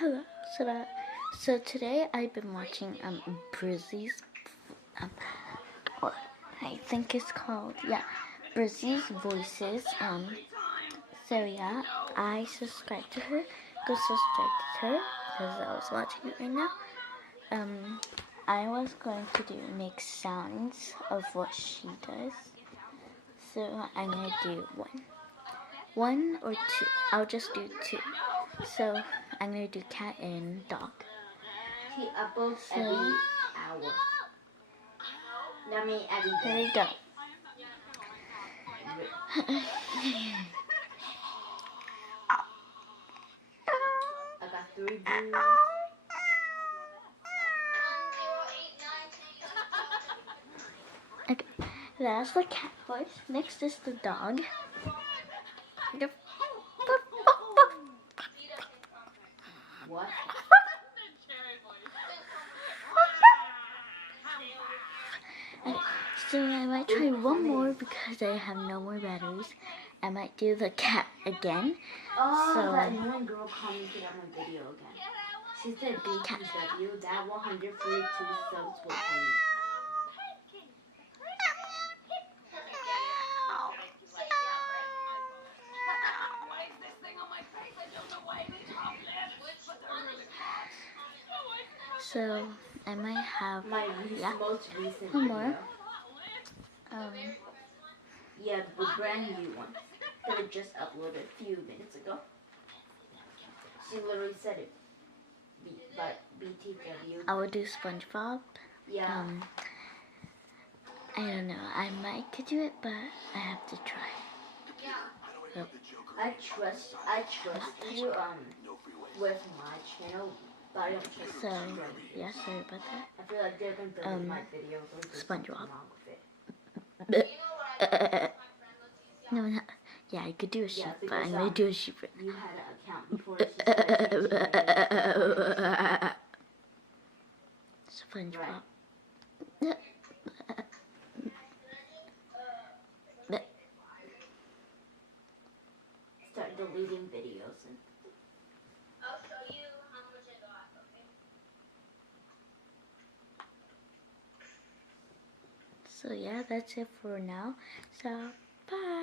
Hello. So today I've been watching Brizzy's what I think it's called Brizzy's Voices. So yeah, I subscribed to her. Go subscribe to her because I was watching it right now. I was going to make sounds of what she does. So I'm gonna do one or two. I'll just do two. So I'm gonna do cat and dog. He uploads every hour. I mean every day. There we go. I got 3 views. Okay, that's the cat voice. Next is the dog. What? Okay, so I might try one more because I have no more batteries. I might do the cat again. Oh, so, that annoying girl commented on my video again. She said BTW, that 142 subs will for me. So I might have my most recent one more. Yeah, the brand new one that I just uploaded a few minutes ago. She literally said it. But BTW. I will do SpongeBob. Yeah. I don't know. I might could do it, but I have to try. So, I trust you with my channel, but I don't trust you. Yeah, sorry about that. I feel like they're gonna delete my videos or do something wrong with it. No, not. Yeah, I could do a sheep, but I'm gonna do a sheep. You had an account before she started. SpongeBob. Start deleting videos. I'll show you how much I got, okay? So yeah, that's it for now. So bye.